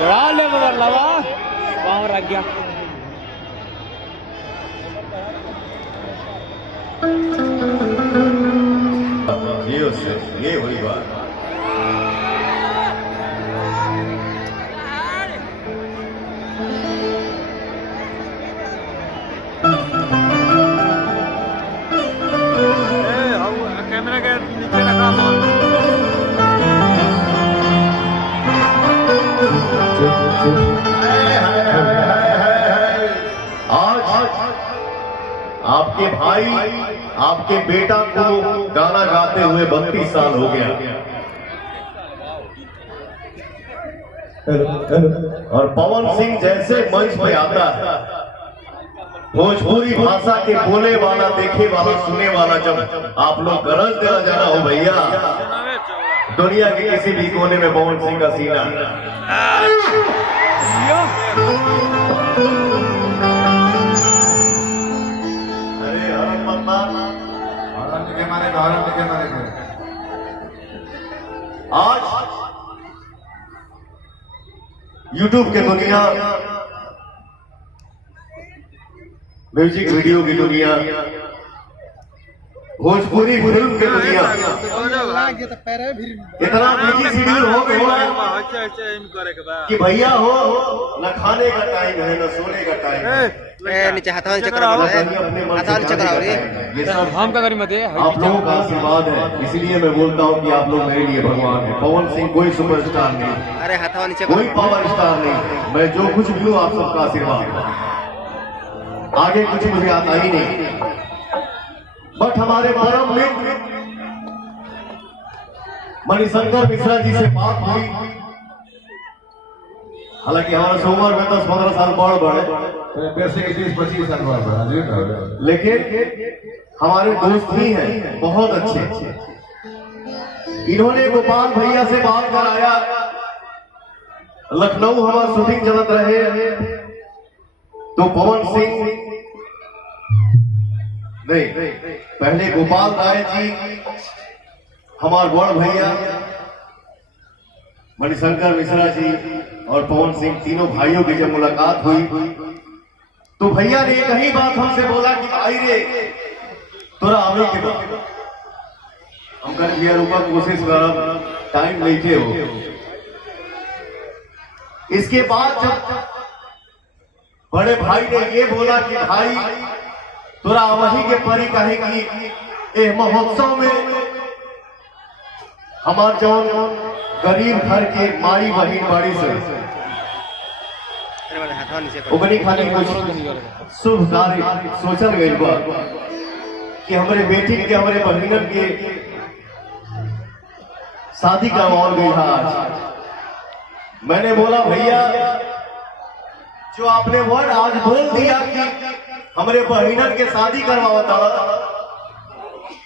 ले बदल लवा पाँव रख गया। ये उससे ये हुई बात। कैमरा के नीचे रखा आज आपके भाई आपके बेटा को गाना गाते हुए 32 साल हो गया और पवन सिंह जैसे मंच पे आता है, भोजपुरी भाषा के बोले वाला, देखे वाला, सुने वाला, जब आप लोग गरज देना जाना हो भैया, दुनिया के किसी भी कोने में पवन सिंह का सीना आज YouTube के दुनिया, म्यूजिक वीडियो की दुनिया, भोजपुरी फिल्म की दुनिया इतना बिजी शेड्यूल हो गया कि भैया हो न खाने का टाइम है न सोने का टाइम है। नीचे हाथ नीचे कराओ, हाथ नीचे कराओ रे। ये सब हम का मत आप लोगों का आशीर्वाद है, इसलिए मैं बोलता हूँ कि आप लोग मेरे लिए भगवान है। पवन सिंह कोई सुपरस्टार नहीं, अरे हाथ नीचे कोई पावर स्टार नहीं, मैं जो कुछ भी हूँ आप सबका आशीर्वाद, आगे कुछ मुझे आता ही नहीं। बट हमारे परम मित्र मणिशंकर मिश्रा जी से बात हुई, हालांकि हमारा से उम्र में 10-15 साल बड़े, पैसे के 20-25 साल बाद, लेकिन हमारे दोस्त ही हैं, बहुत अच्छे। इन्होंने गोपाल भैया से बात कराया, लखनऊ हमारा शूटिंग चलत रहे तो पवन सिंह नहीं, पहले गोपाल राय जी, हमारे बड़ भैया मणिशंकर मिश्रा जी और पवन सिंह, तीनों भाइयों की जब मुलाकात हुई तो भैया ने एक ही बात हमसे बोला कि भाई रे तोरा आवे के बाद हम कर दिया रूपा कोशिश कर, टाइम नहीं थे हो। इसके बाद जब बड़े भाई ने ये बोला कि भाई तोरा वही के परी कहे कि ए महोत्सव में हमार जौन गरीब घर के माई बहिन बाड़ी से ओकरी खाली कुछ शुभ कार्य सोचल गई बा कि हमारे बेटी के, हमारे बहिनन के शादी करवाओ गई है आज। मैंने बोला भैया जो आपने वर्ड आज बोल दिया कि हमारे बहिनन के शादी करवाता,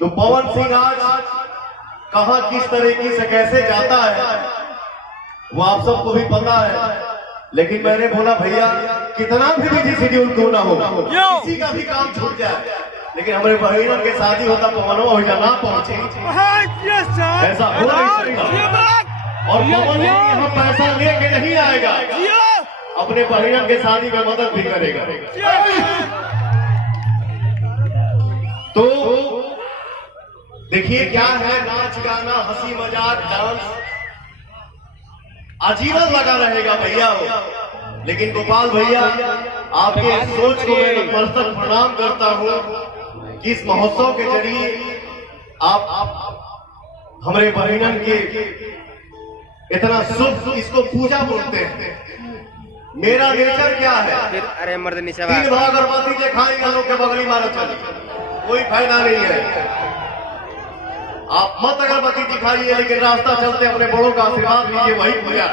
तो पवन सिंह आज कहां किस तरीके से कैसे जाता है वो आप सबको भी पता है। लेकिन मैंने बोला भैया कितना भी बिजी शेड्यूल क्यों ना हो, किसी का भी काम छूट जाए, लेकिन हमारे बहिनन के शादी होता पवनों हो जाना पहुंचे, ऐसा हो नहीं सकता। और पवन यहाँ पैसा लेके नहीं आएगा, अपने बहिनन के शादी में मदद भी करेगा। तो देखिए क्या है, नाच गाना, हंसी मजाक, डांस आजीवन लगा रहेगा भैया हो। लेकिन गोपाल भैया आपके सोच को मैं नतमस्तक प्रणाम करता हूँ कि इस महोत्सव के जरिए आप हमारे बहिनन के इतना शुभ, इसको पूजा बोलते हैं। मेरा नेचर क्या है, अरे मर्द नीचे 3 भाग अगरबत्ती के खाई लोग के बगली मारो चली, कोई फायदा नहीं है। आप मत अगरबत्ती दिखाइए, लेकिन रास्ता चलते अपने बड़ों का आशीर्वाद लीजिए, वही पूजा।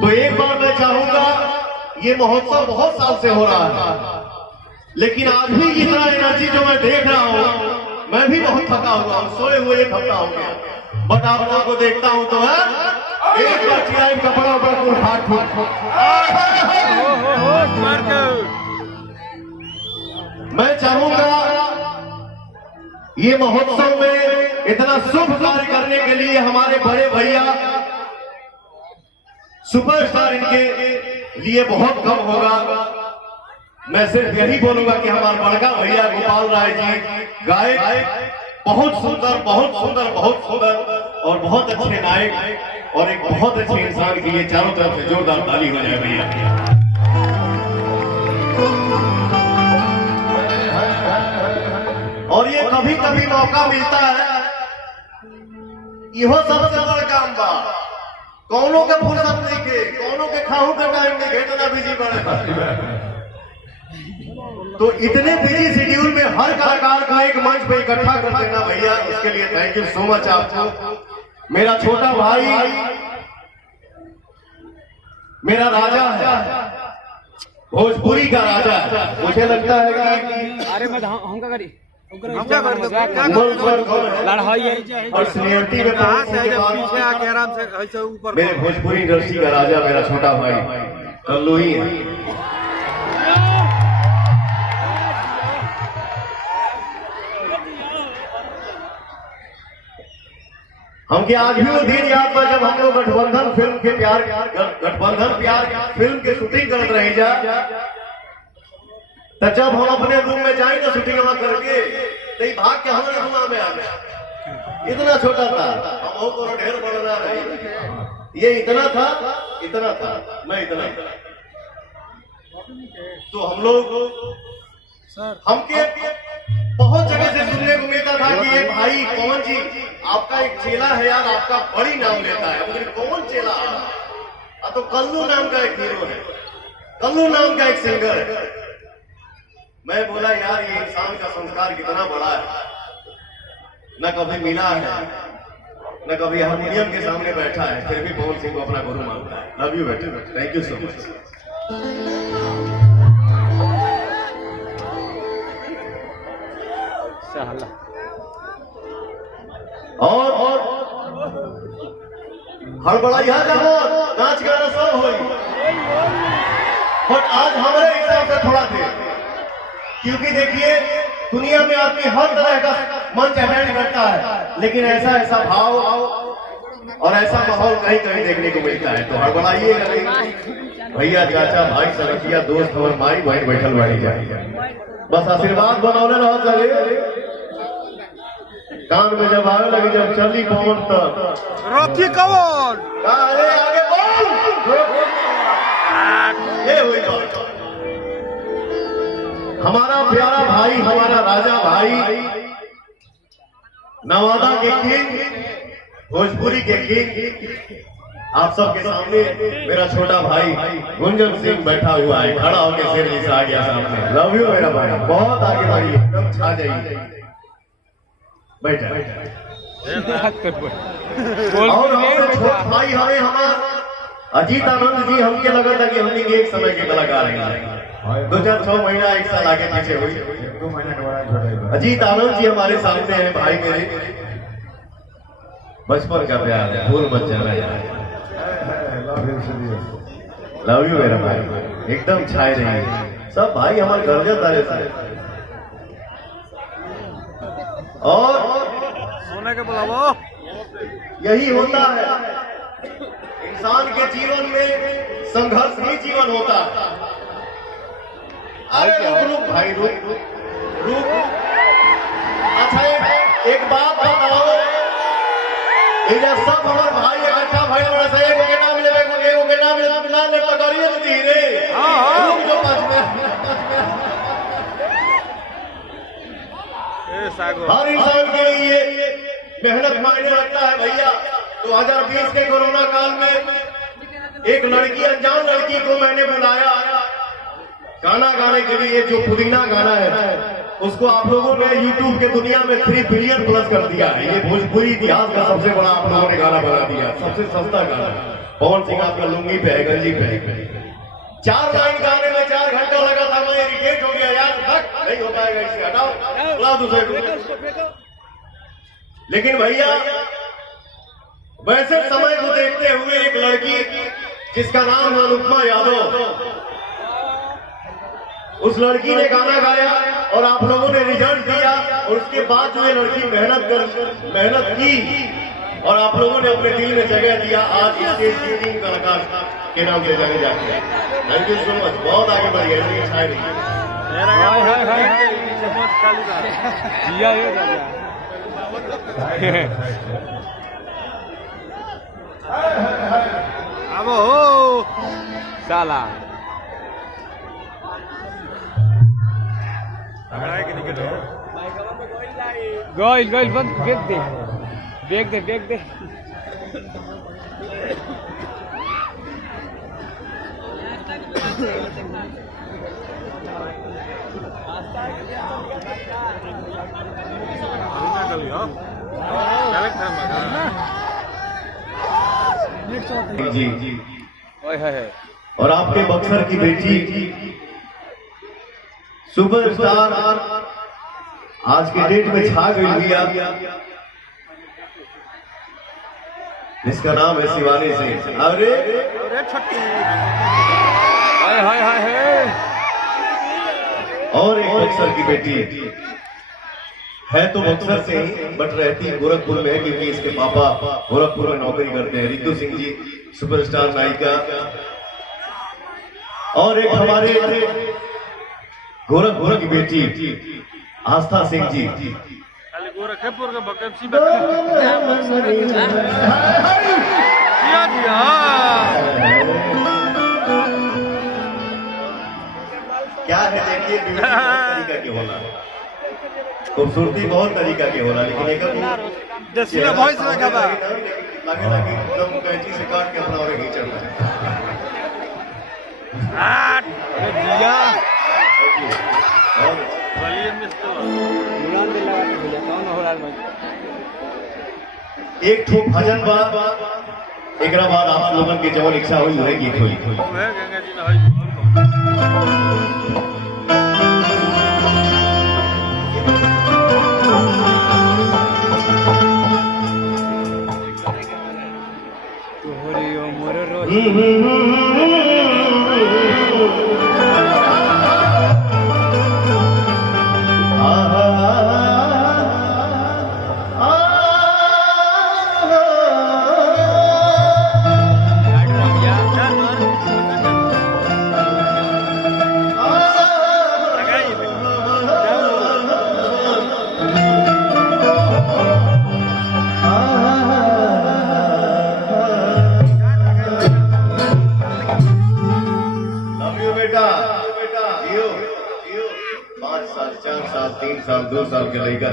तो एक बार मैं चाहूंगा, ये महोत्सव बहुत साल से हो रहा है, लेकिन आज भी इतना एनर्जी जो मैं देख रहा हूँ, मैं भी बहुत थका हुआ हूँ, सोए हुए 1 हफ्ता हो गया। बट आप लोगों को देखता हूँ तो है एक बार चिराई कपड़ा पर कुल फाट मैं चाहूंगा ये महोत्सव में इतना शुभ कार्य करने के लिए हमारे बड़े भैया सुपरस्टार, इनके लिए बहुत कम होगा। मैं सिर्फ यही बोलूंगा कि हमारे बड़का भैया गोपाल राय जी गायक, बहुत सुंदर, बहुत सुंदर, बहुत सुंदर और बहुत अच्छे नायक और एक बहुत अच्छे इंसान के लिए चारों तरफ से जोरदार ताली हो जाए भैया। और ये कभी कभी मौका मिलता है, इहो सबसे बड़ा काम बा। कौनों के फुर्सत नहीं के, कौनों के खाऊ का टाइम नहीं के, इतना बिजी बड़े। तो इतने बिजी शेड्यूल में हर कलाकार का एक मंच पे इकट्ठा कर देना भैया, इसके लिए थैंक यू सो मच आपको। मेरा छोटा भाई मेरा राजा है, भोजपुरी का राजा है। मुझे लगता है कि अरे मैं हम क्या करी और सीनियरिटी में पीछे आके आराम से ऐसे ऊपर मेरे भोजपुरी इंडस्ट्री का राजा मेरा छोटा भाई कल्लू ही है। हमके आज भी वो दिन याद था जब हम लोग गठबंधन फिल्म प्यार फिल्म के शूटिंग करते रहे जा, तो जब हम अपने रूम में जाए ना शूटिंग करके, तो भाग के हमारे रूम में आ गया। इतना छोटा था, हम को ढेर बढ़ना रही, ये इतना था, मैं इतना था। तो हम लोग हमके बहुत जगह से सुनने को मिलता था कि ये भाई कौन जी आपका एक चेला है यार, आपका बड़ी नाम लेता है। मुझे कौन चेला है? तो कल्लू नाम का एक हीरो है, कल्लू नाम का एक सिंगर है। मैं बोला यार ये इंसान का संस्कार कितना बड़ा है, न कभी मिला है, न कभी हारमोनियम के सामने बैठा है, फिर भी पवन सिंह को अपना गुरु मानता है। लव यू बेटे, थैंक यू सो मच। और हड़बड़ाइया जाओ, नाच गाना सब हो, बट आज हमारे हिसाब से थोड़ा थे, क्योंकि देखिए दुनिया में आदमी हर तरह का मंच अटेंड करता है, लेकिन ऐसा भाव और ऐसा माहौल कहीं कहीं देखने को मिलता है। तो हड़बड़ाइएगा नहीं भैया, चाचा, भाई, सड़किया, दोस्त और माई बहन बैठल बैठी जाए, बस आशीर्वाद बनौले रहो। चले कान में जब आने लगी, जब चली पवन तक रॉकी कौन आगे बोल, ये हुई बात। हमारा प्यारा भाई, हमारा राजा भाई, नवादा के किंग, भोजपुरी के किंग, आप सबके सामने मेरा छोटा भाई गुंजन सिंह बैठा हुआ है, खड़ा होकर सिर नीचे आ गया सामने। लव यू मेरा भाई, बहुत आगे बढ़िए, एकदम छा जाइए, बैठा। और भाई हमें हमारा अजीत आनंद जी, हमके लगा था कि हमने एक समय के कलाकार हैं, 2-4 महीना 1 साल आगे पीछे हुई। 2 महीने के बाद अजीत आनंद जी हमारे सामने हैं, भाई मेरे बचपन का प्यार है, भूल मत जाना यार। लव यू मेरा भाई, एकदम छाए रही सब भाई, हमारे घर जा तारे से। और सोने के बुलावो, यही होता है इंसान के जीवन में, संघर्ष ही जीवन होता है। अरे रुक भाई, रुक। अच्छा एक बात बताओ, इधर सब हमारे भाई इकट्ठा भाई बड़ा सा, एगो के नाम लेवे, एगो के नाम ले तो गाड़िए तो धीरे रुक जो 5 मिनट। हर इंसान के लिए मेहनत मायने रखता है भैया। 2020 के कोरोना काल में एक लड़की, अनजान लड़की को मैंने बुलाया गाना गाने के लिए, जो पुदीना गाना है, उसको आप लोगों ने YouTube के दुनिया में 3 बिलियन प्लस कर दिया है। ये भोजपुरी इतिहास का सबसे बड़ा आप लोगों ने गाना बना दिया, सबसे सस्ता गाना। पवन सिंह आपका लुंगी पे है, गंजी पे है। 4 लाइन गाने में 4 घंटा लगा था, मैं इरिटेट हो गया यार, नहीं हो पाएगा, इसे हटाओ, बुला दूसरे को। लेकिन भैया वैसे समय को देखते हुए एक लड़की जिसका नाम है अनुपमा यादव, उस लड़की ने गाना गाया और आप लोगों ने रिजल्ट दिया और उसके बाद जो ये लड़की मेहनत की और आप लोगों ने अपने दिल में जगह दिया, आज स्टेज की 3 कलाकार के नाम से जगह जाती है। थैंक यू सो मच, बहुत आगे बढ़ गए, इतनी छाए नहीं। अब हो साला गोइल गोइल बंद देख दे जी जी और आपके बक्सर की बेटी सुपरस्टार आज के डेट में छा गई भैया, जिसका नाम है शिवानी सिंह। अरे और एक बक्सर की बेटी है तो बक्सर से ही बट रहती गोरखपुर में है, क्योंकि इसके पापा गोरखपुर में नौकरी करते हैं। रितु सिंह जी सुपरस्टार नायिका। और एक हमारे गोरखपुर की बेटी आस्था सिंह जी। गोरखपुर का बकसी क्या है देखिए, तरीका के होला, खूबसूरती बहुत तरीका के होला, लेकिन एक वॉइस रखा था लगे एकदम कैंची से काट के अपना और खींच रहा एक ठो भजन बाद एक बाद आप लोगों की जवन इच्छा हुई है गीत हुई।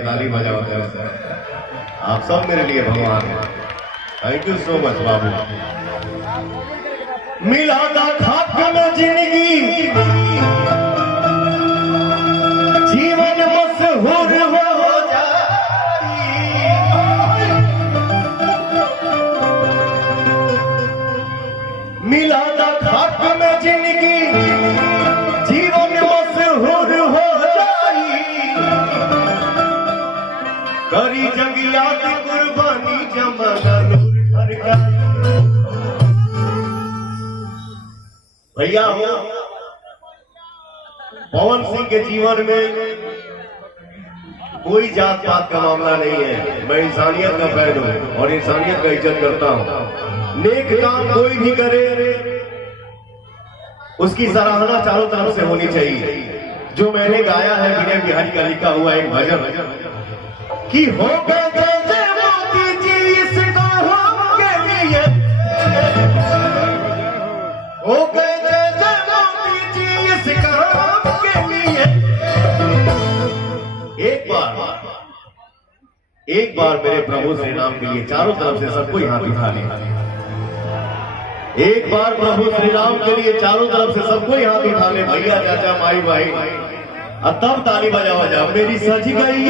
ताली बजा होता है। आप सब मेरे लिए भगवान हैं। थैंक यू सो मच बाबू। मिला ना खाक में जिंदगी जीवन मशहूर हो जाए, मिला ना खाक में जिंदगी जीवन मशहूर हो करी जंगियात कुर्बानी जमाना नूर भर। भैया हो पवन सिंह के जीवन में कोई जात पात का मामला नहीं है। मैं इंसानियत का फैन हूं और इंसानियत का इज्जत करता हूं। नेक काम कोई भी करे उसकी सराहना चारों तरफ से होनी चाहिए। जो मैंने गाया है विनय बिहारी का लिखा हुआ एक भजन कि हो गए मोदी जी इसको हमके लिए, हो गए मोदी जी इसको हमके लिए। एक बार मेरे प्रभु श्री राम के लिए चारों तरफ से सबको हाथ उठा लिया। एक बार प्रभु श्री राम के लिए चारों तरफ से सबको हाथ उठा ले, भैया चाचा माई भाई, और तब ताली बजा बजा मेरी सजी गई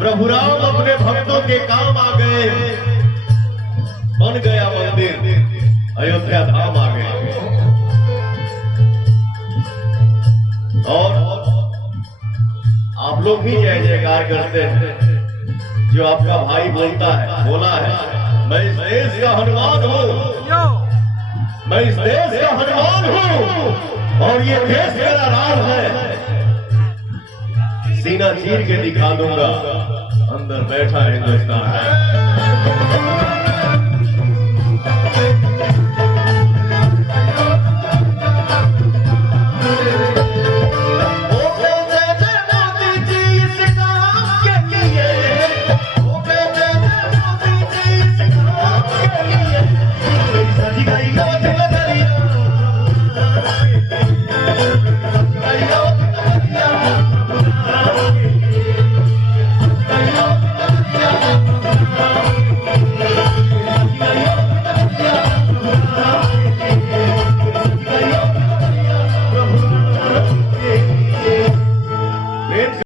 प्रभु राम अपने भक्तों के काम आ गए, बन गया मंदिर, अयोध्या धाम आ गए। और आप लोग भी जय जयकार करते हैं। जो आपका भाई बोलता है, बोला है, मैं इस देश का हनुमान हूँ, मैं इस देश का हनुमान हूँ और ये देश मेरा राज है। सीना चीर के दिखा दूंगा, अंदर बैठा हिंदुस्तान है।